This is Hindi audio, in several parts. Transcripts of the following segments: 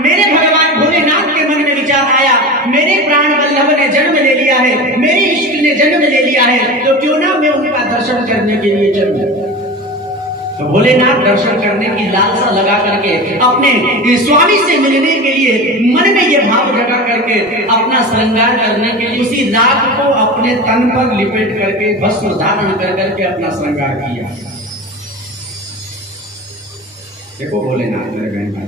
मेरे भगवान भोलेनाथ के मन में विचार आया, मेरे प्राण वल्लभ ने जन्म ले लिया है, मेरे इष्ट ने जन्म ले लिया है, तो क्यों ना मैं उनका दर्शन करने के लिए चलूं। तो भोलेनाथ दर्शन करने की लालसा लगा करके अपने स्वामी से मिलने के लिए मन में यह भाव जगा करके अपना श्रृंगार करने के लिए उसी राख को अपने तन पर लिपेट करके भस्म धारण कर करके अपना श्रृंगार किया। देखो भोलेनाथ मेरे बहन भाई,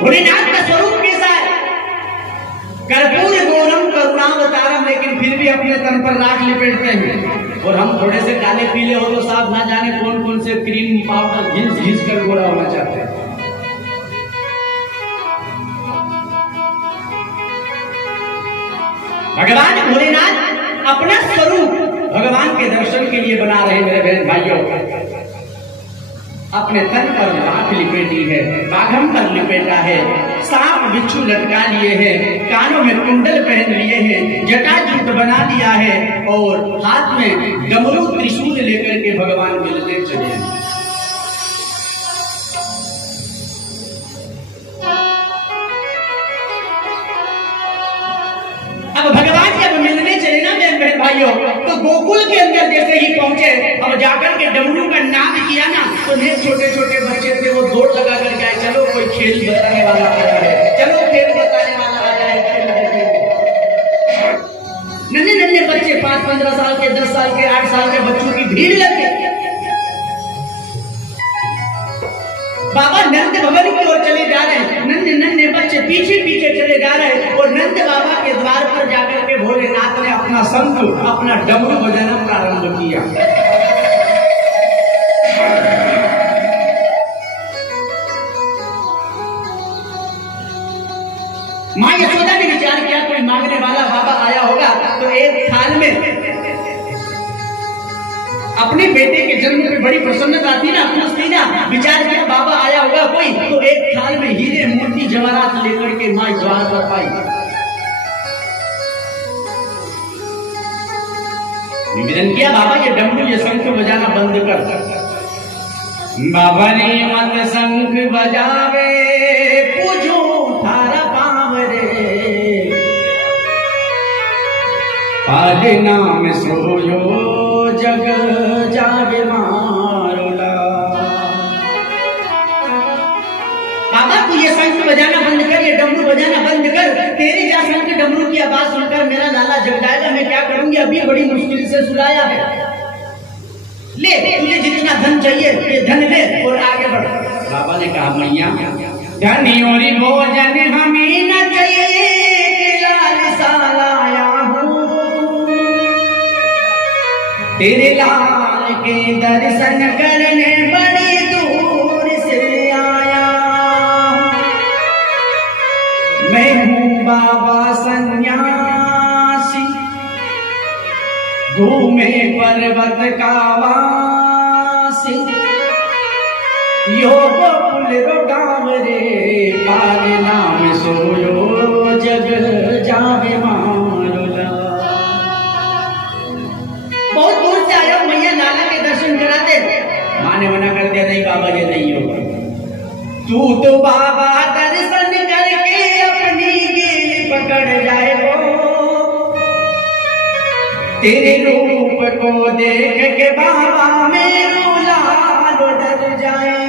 भोलेनाथ का स्वरूप कैसा है? कर्पूर गौरम करुणावतारम, लेकिन फिर भी अपने तन पर राख लिपेटते हैं। और हम थोड़े से काले पीले हो तो साहब ना जाने कौन कौन से क्रीम पाउडर घिस घिस कर गोरा होना चाहते हैं। भगवान भोलेनाथ अपना स्वरूप भगवान के दर्शन के लिए बना रहे मेरे बहन भाइयों। अपने तन पर राख लिपेटी है, बाघम पर लिपेटा है, सांप बिच्छू लटका लिए हैं, कानों में कुंडल पहन लिए हैं, जटाजूट बना दिया है और हाथ में डमरू त्रिशूल लेकर के भगवान मिलने चले। अब भगवान जब मिलने चले ना मेरे भाइयों, तो गोकुल के अंदर जैसे ही पहुंचे, अब जाकर के डमरू का नाम किया ना, तो छोटे छोटे बच्चे थे वो दौड़ लगा कर गए, चलो कोई खेल बताने वाला आ जाए, चलो खेल बताने वाला आ जाए। नन्हे नन्हे बच्चे 5-15 साल के, 10 साल के, 8 साल के बच्चों की भीड़ लग गई। बाबा नंद भवन की ओर चले जा रहे हैं, नन्हे नन्हे बच्चे पीछे पीछे चले जा रहे हैं और नंद बाबा के द्वार पर जाकर के भोलेनाथ ने अपना शंख, अपना डमरू बजाना प्रारंभ किया। मां यशोदा ने विचार किया कोई मांगने वाला बाबा आया होगा, तो एक थाल में अपने बेटे के जन्म में बड़ी प्रसन्नता थी ना, खुश थी ना, विचार किया बाबा आया होगा कोई, तो एक थाल में हीरे मोती जवाहरात लेकर के मां द्वार पर आई। निवेदन किया बाबा ये डमरू ये शंख बजाना बंद कर। बाबा ने मत शंख बजावे पूजो थारा पाव रे, पाले नाम सोयो जग जावे मारोला। बाबा तू ये शंख बजाना बंद कर, ये डमरू बजाना बंद कर, तेरी जा शंख डमरू की आवाज सुनकर मेरा लाला जग जाएगा, मैं क्या करूंगी, अभी बड़ी मुश्किल से सुलाया है, ले तुझे जितना धन चाहिए ये धन ले और आगे बढ़। बाबा ने कहा मैया धनी और भोजन हमें न चाहिए, लाल सालाया हूँ तेरे लाल के दर्शन करने बड़ी दूर से आया, मैं हूँ बाबा सन्यासी घूमे पर्वत का वासी, योग पुल गाँव रे, पाले नाम सोयो जग जावे मारोला। बहुत दूर से आया मैया लाला के दर्शन कराते, माँ ने मना कर दिया नहीं बाबा ये नहीं होगा, तू तो बाबा दर्शन करके अपनी गिर पकड़ जाएगा, तेरे रूप को देख के बाबा मेरो लाल डर जाए,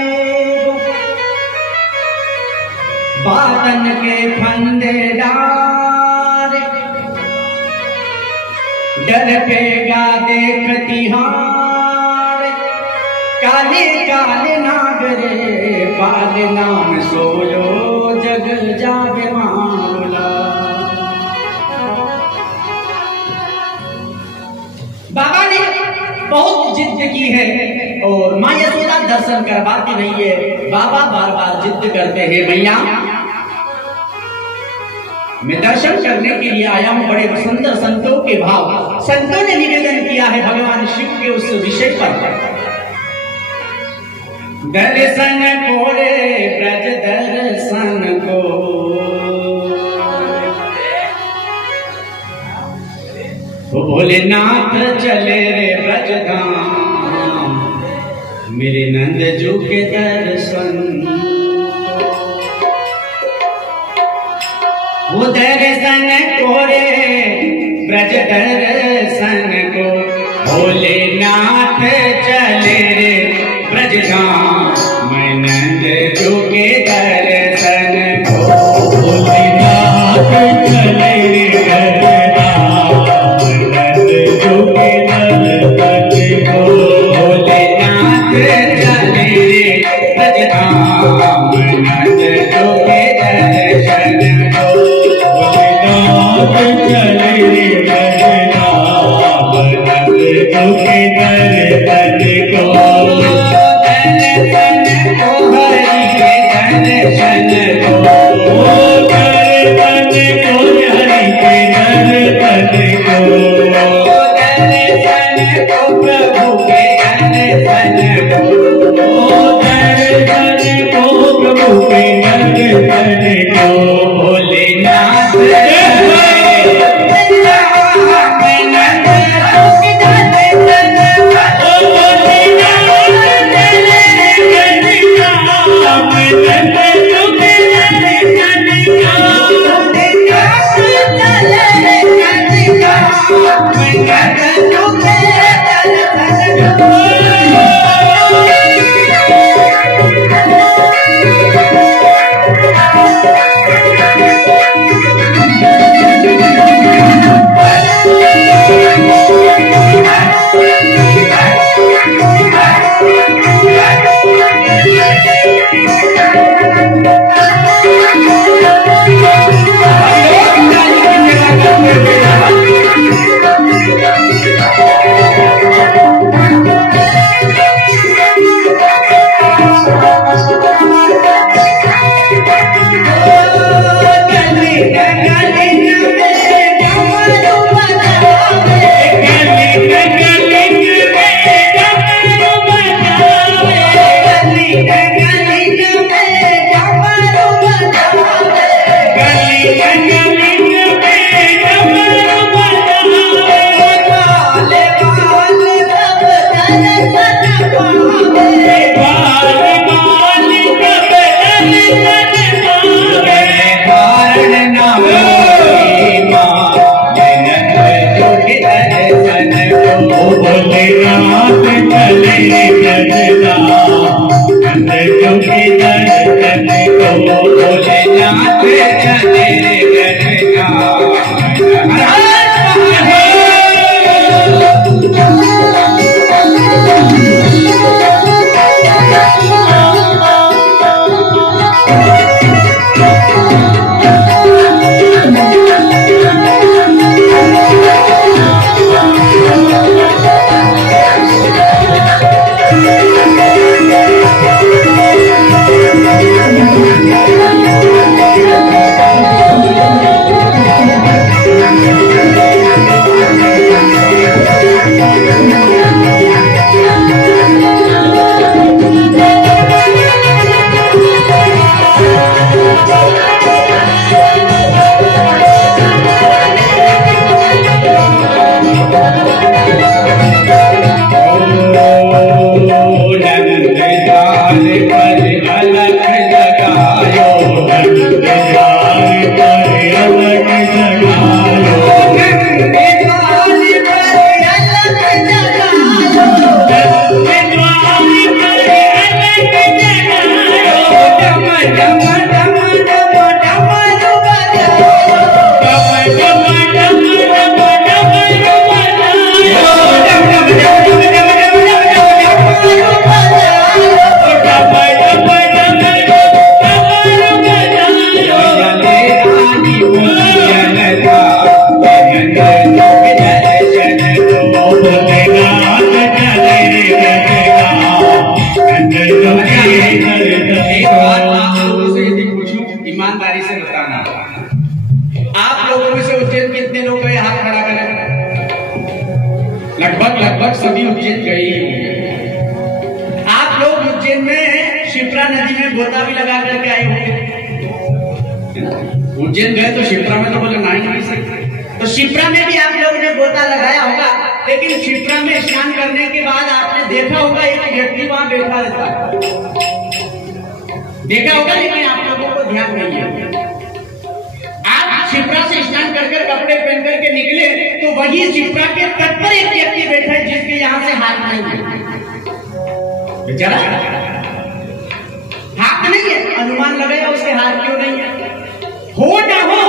बातन के फंदे डारे डर पेगा देखती हार, काले काले नागरे पाले नाम सोयो जग जावे मारोला। बाबा ने बहुत जिद की है और मां यशोदा दर्शन करवाती नहीं है। बाबा बार बार जिद करते हैं मैया मैं दर्शन करने के लिए आया हूं। बड़े सुंदर संतों के भाव संतों ने निवेदन किया है भगवान शिव के उस विषय पर। दर्शन को रे ब्रज दर्शन को, भोलेनाथ चले रे ब्रजधाम, मेरे नंद जू के दर्शन वो दर्शन को रे ब्रज दर्शन को, भोलेनाथ चले रे ब्रज धाम नंद जो के दर्शन को, भोलेनाथ चले रे ब्रज धाम नंद जो के दर्शन को, भोलेनाथ चले रे ब्रज धाम नंद जो के दर्शन को, भोलेनाथ चले रे ब्रज धाम नंद जो के दर्शन को, दर्शन को हरि के दर्शन को, दर्शन को हरि के दर्शन को, दर्शन को प्रभु के दर्शन को, दर्शन को प्रभु के दर्शन को, भोलेनाथ ईमानदारी से बताना, आप लोगों में से उज्जैन कितने लोग गए? हाथ खड़ा करें। लगभग सभी उज्जैन गए ही होंगे। आप लोग उज्जैन में शिप्रा नदी में गोता भी लगा करके आए होंगे। उज्जैन गए तो शिप्रा में तो बोले नहीं सकते, तो शिप्रा में भी आप लोगों ने गोता लगाया होगा। लेकिन शिप्रा में स्नान करने के बाद आपने देखा होगा एक व्यक्ति वहां बैठा रहता है, देखा होगा, लेकिन आप लोगों को ध्यान नहीं है। आप शिप्रा से स्नान कर कपड़े पहन करके निकले तो वही शिप्रा के तट पर एक व्यक्ति बैठा है जिसके यहाँ से हाथ नहीं है। बेचारा हाथ नहीं है, अनुमान लगाया उसके हाथ क्यों नहीं है। हो ना हो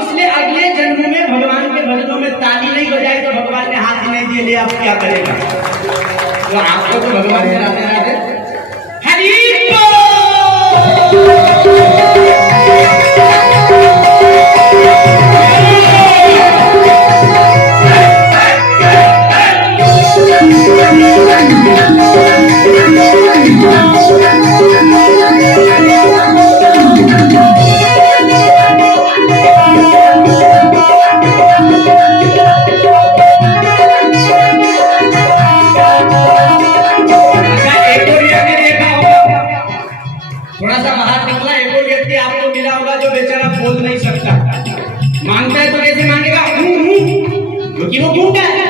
उसने अगले जन्म में भगवान के भजनों में ताली नहीं बजाई तो भगवान ने हाथ नहीं दिए, ले आप क्या करेगा। तो आपको तो भगवान ने राधे राधे हरि मांगता है तो कैसे मांगेगा, क्योंकि वो गूंगा है।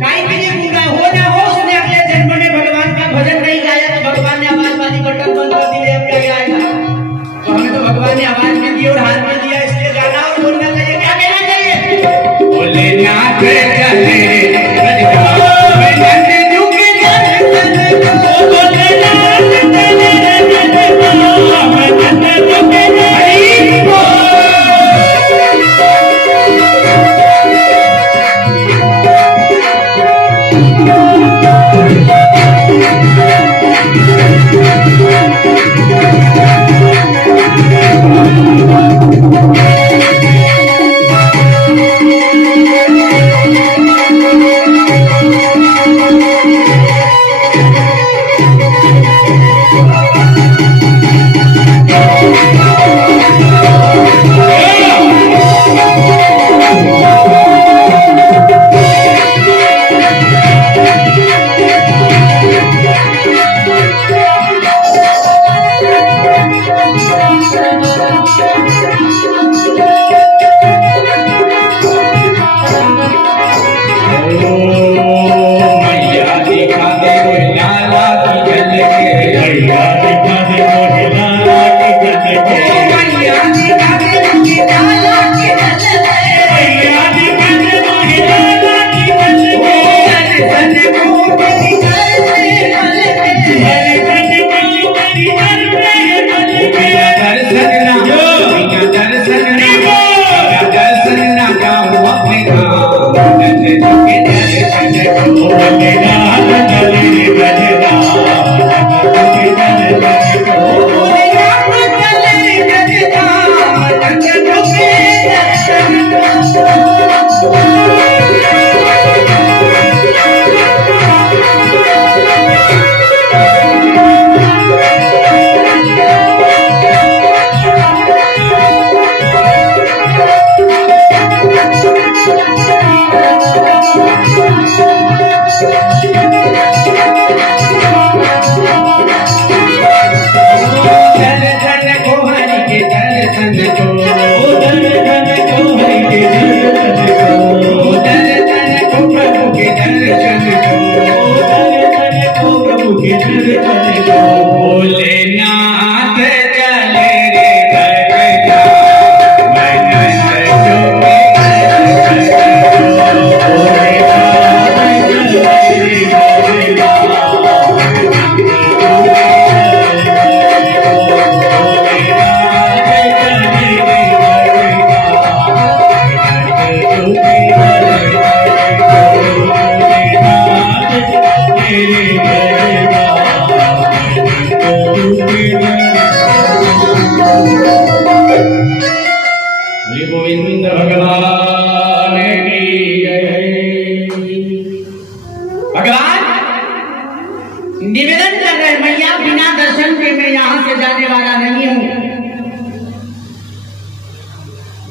काहे के लिए गूंगा हो ना हो उसने अगले जन्म में भगवान का भजन नहीं गाया तो भगवान ने आवाज वाली बटन बंद कर दी, अब क्या गाएगा। तो हमें तो भगवान ने आवाज में दी और हाथ में दिया, इसलिए गाना और बोलना चाहिए। क्या कहना चाहिए, भोलेनाथ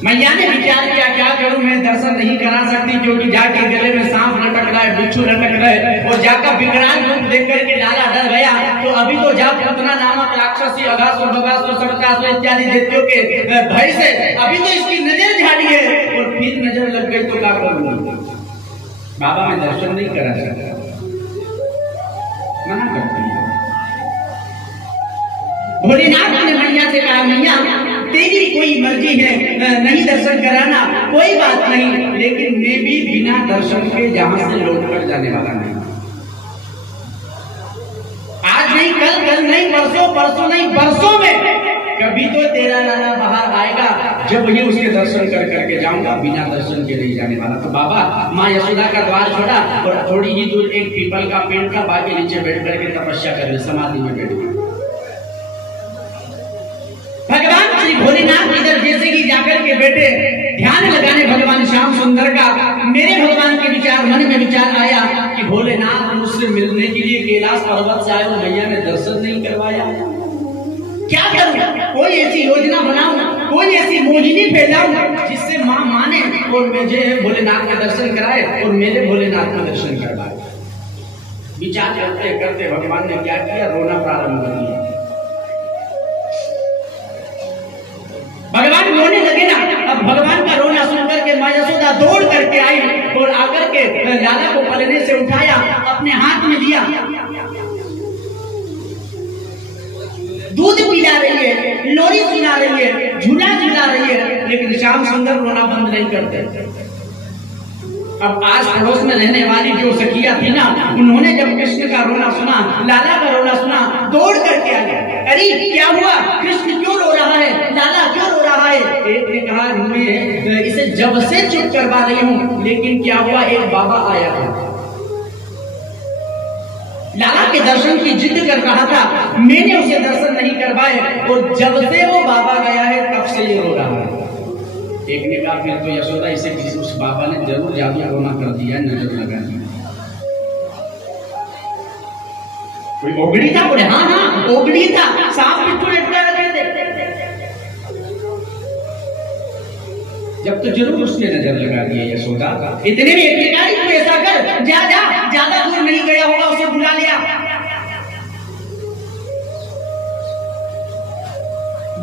मैया ने विचार किया क्या करूं, मैं दर्शन नहीं करा सकती क्योंकि जाके गले में सांप लटक रहा है, बिच्छू लटक रहे और जाकर विकराल रूप देख करके लाला डर गया। तो अभी तो जा पूतना नामक राक्षसी अघासुर बगासुर सरकासुर इत्यादि दैत्यों के भय से अभी तो इसकी नजर झाड़ी है और फिर नजर लग गई तो क्या करूंगी। बाबा मैं दर्शन नहीं करा सकता, मना करती है। भोलेनाथ ने मैया से कहा मैया तेरी कोई मर्जी है नहीं दर्शन कराना, कोई बात नहीं, लेकिन मैं भी बिना दर्शन के जहां से लौट कर जाने वाला नहीं। आज नहीं, कल नहीं, परसों नहीं, बरसों में कभी तो तेरा लाला बाहर आएगा, जब ही उसके दर्शन कर करके जाऊंगा, बिना दर्शन के नहीं जाने वाला। तो बाबा माँ यशोदा का द्वार छोड़ा और थोड़ी ही दूर एक पीपल का पेड़ था, बाकी नीचे बैठ करके तपस्या कर रहे, समाधि में बैठ गए। भगवान श्री भोलेनाथ इधर जैसे कि जाकर के बैठे, ध्यान लगाने भगवान श्याम सुंदर का, मेरे भगवान के विचार, मन में विचार आया कि भोलेनाथ मुझसे मिलने के लिए कैलाश पर्वत से आए और भैया ने दर्शन नहीं करवाया, क्या करूं? कोई ऐसी योजना बनाऊं, कोई ऐसी मोहिनी फैलाऊं जिससे मां माने और मुझे भोलेनाथ के दर्शन कराए और मेरे भोलेनाथ का दर्शन करवाए। विचार करते करते भगवान ने क्या किया, रोना प्रारंभ कर दिया। भगवान रोने लगे ना। अब भगवान का रोना सुनकर के माँ यशोदा दौड़ करके आई और आकर के लाला को पलने से उठाया, अपने हाथ में लिया, दूध पिला रही है, लोरी सुना रही है, झूला झूला रही है, लेकिन श्याम सुंदर रोना बंद नहीं करते। अब आस पड़ोस में रहने वाली जो सखिया थी ना, उन्होंने जब कृष्ण का रोना सुना, लाला का रोना सुना, दौड़ करके आ गए। अरे क्या हुआ, कृष्ण क्यों रो रहा है, लाला क्यों रो रहा है? एक ने कहा मैं इसे जब से चुप करवा रही हूँ, लेकिन क्या हुआ, एक बाबा आया था, लाला के दर्शन की जिद कर रहा था, मैंने उसे दर्शन नहीं करवाए और जब से वो बाबा गया है तब से ये रो रहा है। एक ने कहा फिर तो यशोदा इसे किसी उस बाबा ने जरूर जादू टोना कर दिया, नजर लगा दिया। कोई ओगड़ी था? बोले हाँ ओगड़ी था, सांप बिच्छू लटका रखे थे। जब तो जरूर उसने नजर लगा दिया यशोदा। इतने में एक ने कहा तू ऐसा कर, जा ज्यादा दूर नहीं गया होगा, उसे बुला लिया।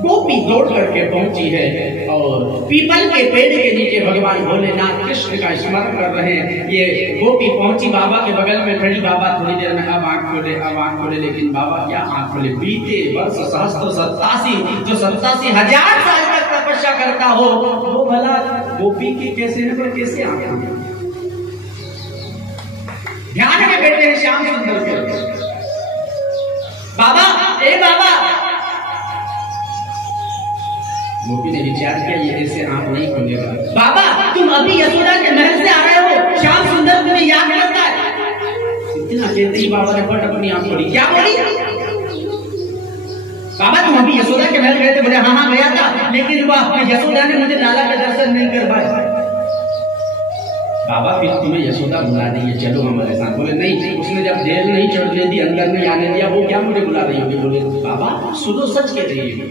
गोपी दौड़ करके पहुंची है और पीपल के पेड़ के नीचे भगवान भोलेनाथ कृष्ण का स्मरण कर रहे हैं। ये गोपी पहुंची, बाबा के बगल में खड़ी। बाबा थोड़ी देर में अब आंख खोले, लेकिन बाबा क्या आंख खोले? बीते वर्ष सहस्त्र 87, जो 87,000 साल तक तपस्या करता हो, वो भला गोपी की कैसे आंख खोले? ध्यान में बैठे हैं श्याम सुंदर के बाबा। ए बाबा, गोपी ने विचार किया ये ऐसे आंख नहीं खोलेगा। बाबा तुम अभी यशोदा के महल से आ रहे हो, श्याम सुंदर तुम्हें याद करता है। इतना कहते ही बाबा ने फट अपनी आंख खोली। क्या बोली? बाबा तुम अभी यशोदा के महल गए थे? बोले हाँ गया था, लेकिन यशोदा ने मुझे लाला का दर्शन नहीं करवाया। बाबा फिर तुम्हें यशोदा बुला रही है, चलो हमारे साथ। बोले नहीं, उसने जब जेल नहीं चढ़ने दी, अंदर नहीं आने दिया, वो क्या मुझे बुला रही होगी? बोले बाबा सुनो, सच कह रही है।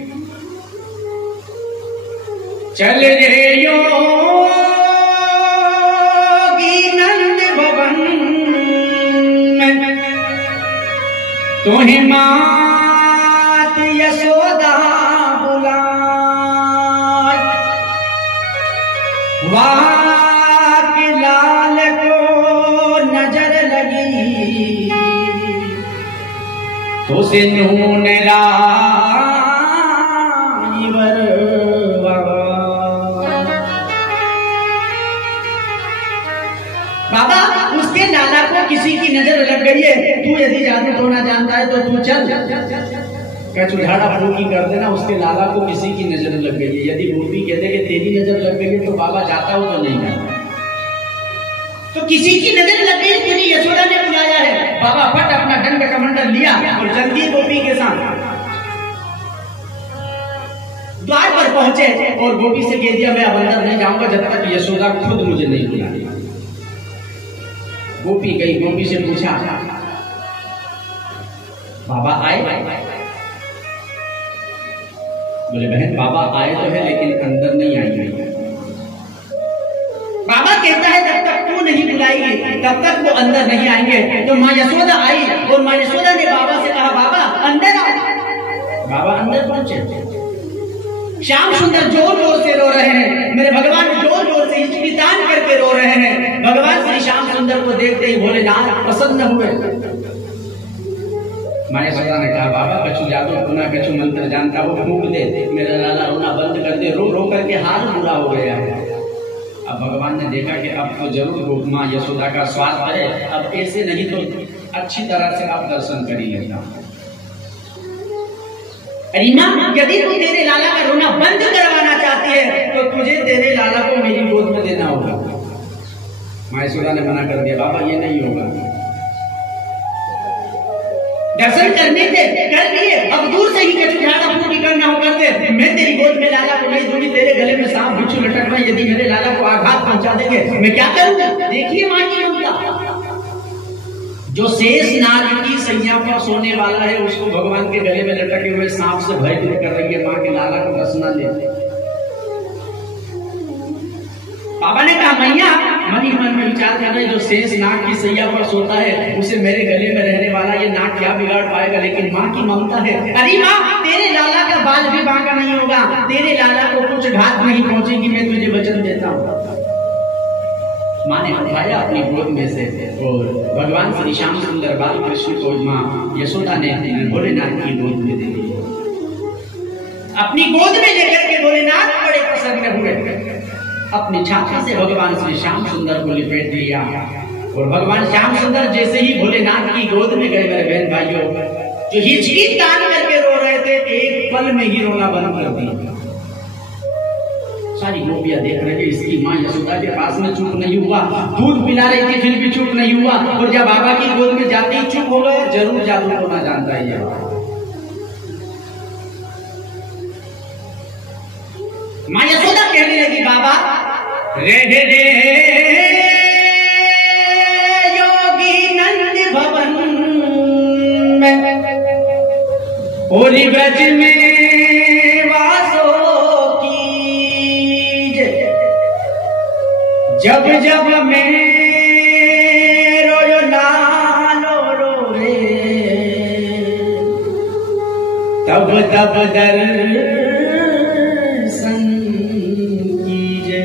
चल रे योगी नंद भवन में, तुम्हें मात यशोदा बुलाए, वाक लाल को नजर लगी, तो से नून लाला को किसी की नजर लग गई है। तू यदि जादू टोना जानता है तो तू चल क्या चुढ़ाड़ा फूकी कर देना, उसके लाला को किसी की नजर लग गई है। यदि गोपी कहते कि तेरी नजर लग गई है तो बाबा जाता हो तो नहीं जाता, तो किसी की नजर लग गई, तुझे यशोदा ने बुलाया है। बाबा फट अपना दंड कमंडल लिया और जल्दी गोपी के साथ द्वार पर पहुंचे और गोपी से कह दिया मैं अब अंदर नहीं जाऊंगा जब तक यशोदा खुद मुझे नहीं बुलाएगी। गोपी गई, गोपी से पूछा बाबा आए? बोले बहन बाबा आए तो है लेकिन अंदर नहीं आएंगे। बाबा कहता है जब तक तू नहीं बुलाएगी तब तक वो अंदर नहीं आएंगे। तो माँ यशोदा आई और माँ यशोदा ने बाबा से कहा बाबा अंदर आओ। बाबा अंदर पहुंचे। श्याम सुंदर जोर जोर से रो रहे हैं, मेरे भगवान जोर जोर से हिचकिचान करके रो रहे हैं। भगवान श्री श्याम सुंदर को देखते ही भोलेनाथ प्रसन्न हुए। माँ यशोदा ने कहा बाबा कछु जादू टोना कछु मंत्र जानता वो फूंक दे, मेरा लाला रोना बंद कर दे, रो रो करके हाल बुरा हो गया है। अब भगवान ने देखा कि अब तो जरूर माँ यशोदा का स्वास्थ्य है, अब ऐसे नहीं तो अच्छी तरह से आप दर्शन कर ही लेता। अरे माँ यदि तू तेरे लाला का रोना बंद करवाना चाहती है तो तुझे तेरे लाला को मेरी गोद में देना होगा। माँ यशोदा ने मना कर दिया, बाबा ये नहीं होगा। दर्शन करने से कर लिए, अब दूर से ही कछु झाड़ा फूकी करना हो कर दे, मैं तेरी गोद में लाला को नहीं दूंगी, तेरे गले में सांप बिच्छू लटक रहा, यदि मेरे लाला को आघात पहुंचा देंगे मैं क्या करूंगा। देखिए माँ की ममता, जो शेष नाग की सैया पर सोने वाला है उसको भगवान के गले में लटके हुए सांप से भयभीत कर रही है, माँ के लाला को बस न ले। पापा ने कहा मैया मन ही मन में विचार कर रहे, जो शेष नाग की सैया पर सोता है उसे मेरे गले में रहने वाला ये नाग क्या बिगाड़ पाएगा, लेकिन माँ की ममता है। अरे माँ तेरे लाला का बाल भी बांका नहीं होगा, तेरे लाला को कुछ घात नहीं पहुंचेगी, मैं तुझे वचन देता हूँ। माँ ने उठाया अपनी गोद में से और भगवान श्री श्याम सुंदर बाल कृष्ण को माँ यशोदा ने भोलेनाथ की गोद में दे दिया। अपनी गोद में लेकर के भोलेनाथ बड़े प्रसन्न हुए, अपनी छाती से भगवान श्री श्याम सुंदर को लिपेट लिया और भगवान श्याम सुंदर जैसे ही भोलेनाथ की गोद में गए मेरे बहन भाइयों, जो हिचकी तान करके रो रहे थे एक पल में ही रोना बंद कर दिया। सारी गोपियां देख रहे थे, इसकी माँ यशोदा के पास में चुप नहीं हुआ, दूध पिला रही थी फिर भी चुप नहीं हुआ, और जब बाबा की गोद में जाते ही चुप हो गए। जरूर जादू टोना जानता है ये। माँ यशोदा कहने लगी बाबा रे रे रे योगी नंद भवन में और ब्रज में वासो कीजे, जब जब मैं रोयो लालो रोवे तब तब दर्शन कीजे।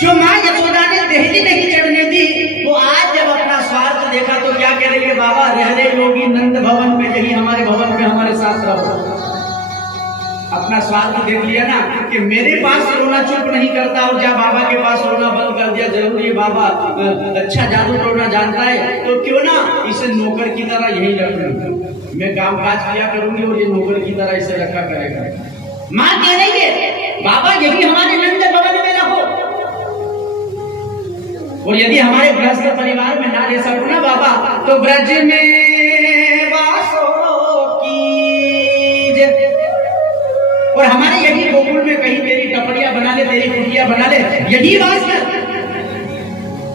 जो माँ यशोदा ने देहली नहीं चढ़ने दी, वो आज जब अपना स्वार्थ देखा तो क्या कह रही है, बाबा रह रहे योगी नंद भवन में, कहीं हमारे भवन में हमारे साथ रहो। अपना स्वार्थ देख लिया ना कि मेरे पास रोना चुप नहीं करता और जब बाबा के पास रोना बंद कर दिया। जरूर ये बाबा अच्छा जादू टोना जानता है तो क्यों ना इसे नौकर की तरह यही रख लूं, मैं काम काज किया करूंगी और ये नौकर की तरह इसे रखा करेगा। माँ कह रही है बाबा यदि हमारे नंद भवन में रहो, और यदि हमारे गृहस्थ परिवार में ना रह सको ना बाबा, तो ब्रज में वासो कीजे, और हमारे यदि गोकुल में कहीं तेरी टपड़ियां बना ले, तेरी कुटिया बना ले, यही वास कर।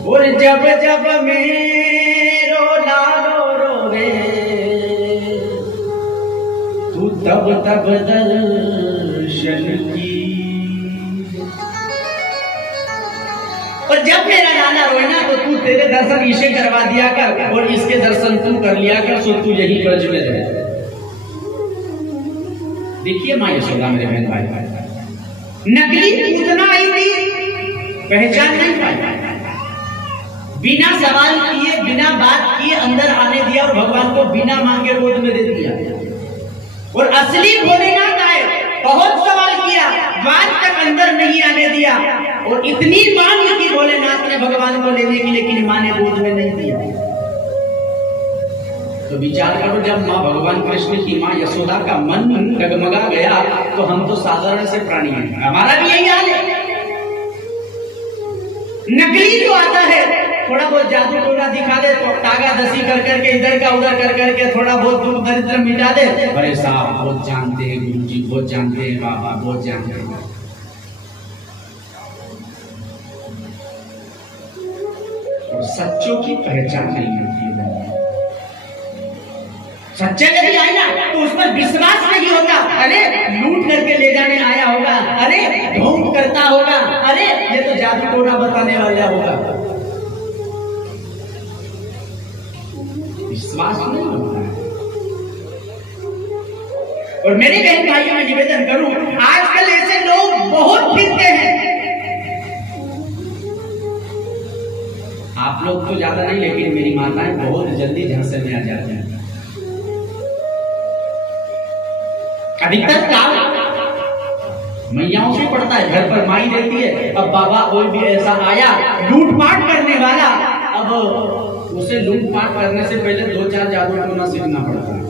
और जब जब मेरो लालो रोवे तू तब तब दर्शन की, और जब मेरा लाला रोए ना तो तू तेरे दर्शन इसे करवा दिया कर और इसके दर्शन तू कर लिया कर, सो तू यही ब्रज में रहे। देखिए माँ यशोदा मेरे बहन भाई, नकली पूतना आई थी, पहचान नहीं पाई, बिना सवाल किए बिना बात किए अंदर आने दिया और भगवान को बिना मांगे गोद में दे दिया। और असली भोलेनाथ आए, बहुत सवाल किया, द्वार तक अंदर नहीं आने दिया, और इतनी मांग की भोलेनाथ ने भगवान को लेने की, लेकिन माँ ने गोद में नहीं दिया। तो विचार करो, जब माँ भगवान कृष्ण की माँ यशोदा का मन डगमगा गया तो हम तो साधारण से प्राणी हैं, हमारा भी यही हाल है। नकली जो आता है थोड़ा बहुत जादू टोना दिखा दे तो तागा दसी कर करके इधर का उधर कर करके थोड़ा बहुत दुख दरिद्र मिटा दे, अरे साहब बहुत जानते हैं गुरु जी, बहुत जानते हैं बाबा, बहुत जानते हैं। और सच्चों की पहचान नहीं होती है। सच्चा यदि आए ना तो उस पर विश्वास नहीं होता, अरे लूट करके ले जाने आया होगा, अरे ढोंग करता होगा, अरे ये तो जादू टोना बताने वाला होगा, विश्वास नहीं होता है। और मेरे बहन भाइयों में निवेदन करूं, आजकल ऐसे लोग बहुत फिरते हैं। आप आप लोग तो ज्यादा नहीं, लेकिन मेरी माताएं बहुत जल्दी झांसे में आ जाती हैं। अधिकतर काम मैयाओं से पड़ता है, घर पर माई रहती है। अब बाबा कोई भी ऐसा आया लूटपाट करने वाला, अब उसे लूटपाट करने से पहले 2-4 जादू टोना सीखना पड़ता है।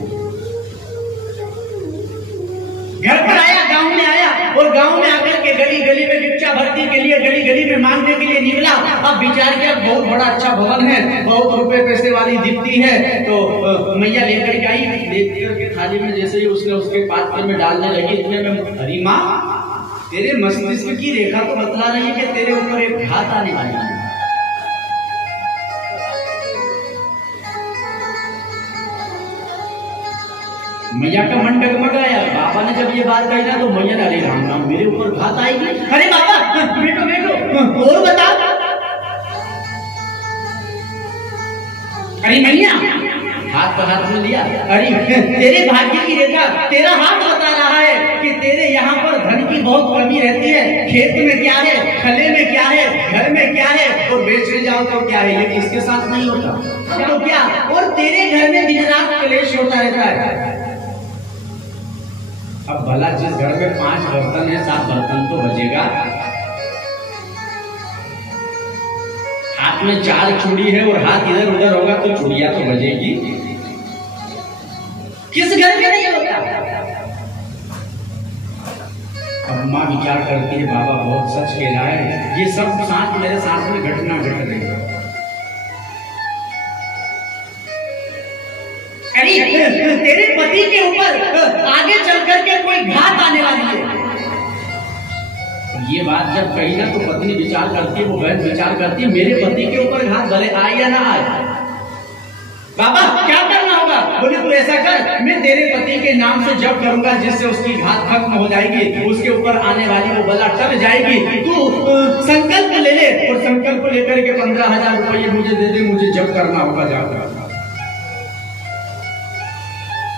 घर पर आया, गांव में आया, और गांव में आकर के गली गली में भिक्षा भर्ती के लिए, गली गली में मांगने के लिए निकला। अब विचार किया बहुत बड़ा अच्छा भवन है, बहुत रुपए पैसे वाली दीप्ति है, तो मैया लेकर के आई। लेकर के थाली में जैसे ही उसने उसके पात्र में डालने लगी, इतने में अरे माँ, तेरे मस्तिष्क की रेखा तो बतला रही है कि तेरे ऊपर एक घात आने वाली है। मैया का मन डगमगाया। बाबा ने जब ये बात कही ना, तो मैया ने, अरे राम राम, मेरे ऊपर घात आएगी। अरे बाबा बैठो बैठो, और बता। अरे मैया, हाथ पर हाथ में लिया। अरे तेरे भाग्य की रेखा, तेरा हाथ बता रहा है कि तेरे यहाँ पर धन की बहुत कमी रहती है। खेत में क्या है, खले में क्या है, घर में क्या है, और बेचने जाओ तो क्या है, ये किसके साथ नहीं होता। चलो क्या, और तेरे घर में दिन रात क्लेश होता रहता है। अब भला जिस घर में 5 बर्तन है, 7 बर्तन तो बजेगा। हाथ में 4 चूड़ी है और हाथ इधर उधर होगा तो चूड़िया तो बजेगी। किस घर में नहीं होता। अब माँ विचार करती है, बाबा बहुत सच कह रहा है, ये सब साथ मेरे साथ में घटना घट रही है। अरे तेरे पति के ऊपर आगे चल करके कोई घात आने वाली है। ये बात जब कही ना, तो पत्नी विचार करती है, वो बहन विचार करती है, मेरे पति के ऊपर घात भले आए या ना आए, बाबा क्या करना होगा। बोले तू ऐसा कर, मैं तेरे पति के नाम से जप करूंगा, जिससे उसकी घात खत्म हो जाएगी, उसके ऊपर आने वाली वो बला टल जाएगी। तू संकल्प ले ले, और संकल्प लेकर के 15,000 रुपये मुझे दे दे, मुझे जप करना होगा जाकर।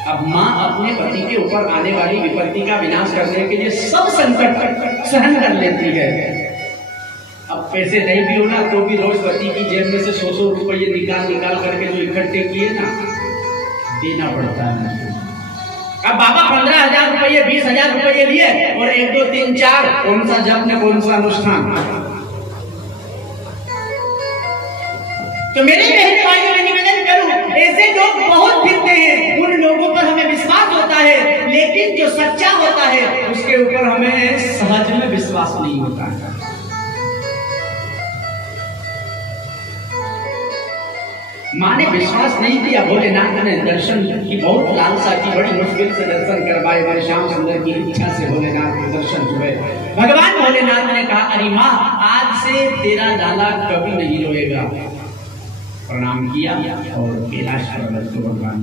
अब माँ अपने पति के ऊपर आने वाली विपत्ति का विनाश करने के लिए सब संकट सहन कर लेती है। अब पैसे नहीं भी होना तो भी रोज पति की जेब में से 100 रुपये निकाल करके जो इकट्ठे किए ना, देना पड़ता है। अब बाबा 15,000 रुपये, 20,000 रुपये लिए, और 1, 2, 3, 4 कौन सा जप ने कौन सा अनुष्ठान। तो मेरे बहन भाइयों में निवेदन करूं, ऐसे लोग बहुत फिरते हैं, उन लोगों पर हमें विश्वास होता है, लेकिन जो सच्चा होता है उसके ऊपर हमें सहज में विश्वास नहीं होता है। माँ ने विश्वास नहीं किया, भोलेनाथ ने दर्शन की बहुत लालसा की, बड़ी मुश्किल से दर्शन करवाए। हमारे श्याम सुंदर की इच्छा से भोलेनाथ के दर्शन हुए। भगवान भोलेनाथ ने कहा, अरे माँ, आज से तेरा लाला कभी नहीं रोएगा। प्रणाम किया और कैलाश पर्वत को भगवान